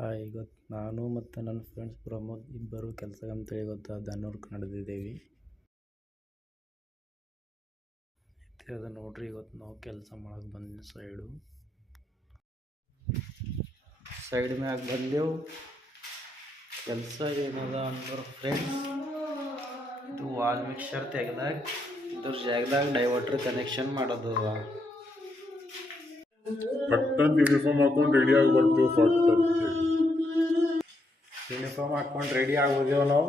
Hi, ನಾನು ಮತ್ತು ನನ್ನ ಫ್ರೆಂಡ್ಸ್ ಪ್ರಮೋದ್ ಇಬ್ಬರು ಕೆಲಸಕ್ಕಂತೇಳಿ ಧಾನೂರ್ಗೆ ನಡೆದಿದ್ದೇವೆ. ಅದು ನೋಡ್ರಿ, ಇವತ್ತು ನಾವು ಕೆಲಸ ಮಾಡಕ್ಕೆ ಬಂದ್ವಿ. ಸೈಡ್ ಮ್ಯಾಗ ಬಂದೆವು. ಕೆಲಸ ಏನದ ಅಂದ್ರೆ ಫ್ರೆಂಡ್ಸ್, ಇದು ವಾಲ್ ಮಿಕ್ಸರ್ ತೆಗೆದಾಗ ಇದ್ರ ಜಾಗದಾಗ ಡೈವರ್ಟರ್ ಕನೆಕ್ಷನ್ ಮಾಡೋದದ. ಪಟ್ಟಂತ ಯೂನಿಫಾರ್ಮ್ ಹಾಕೊಂಡು ರೆಡಿ ಆಗಿ ಬರ್ತೀವಿ. ಯೂನಿಫಾರ್ಮ್ ಹಾಕೊಂಡು ರೆಡಿ ಆಗೋದೇವು ನಾವು.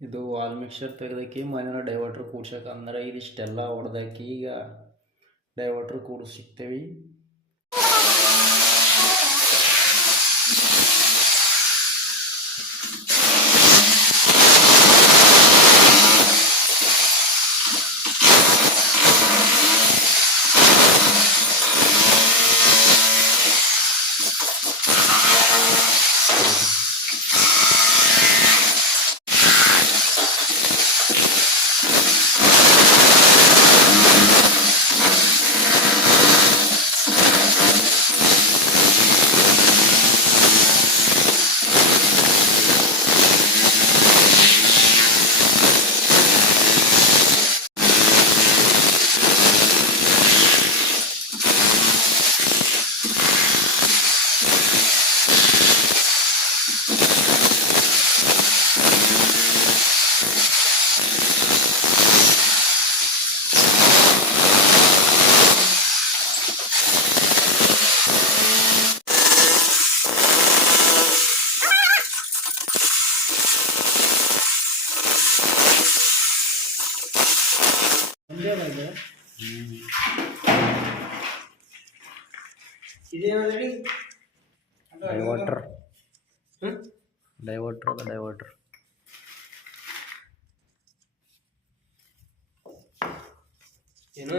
ಇದು ವಾಲ್ ಮಿಕ್ಸರ್ ತೆಗೆದಕ್ಕೆ ಮನೇನ ಡೈವರ್ಟರ್ ಕೂಡ್ಸಕ್ಕೆ ಅಂದ್ರೆ ಇದಿಷ್ಟೆಲ್ಲ ಹೊಡೆದಕ್ಕೆ ಈಗ ಡೈವರ್ಟರ್ ಕೂಡಿಸಿಕ್ತೇವೆ. ಡೈವರ್ಟರ್ ಏನು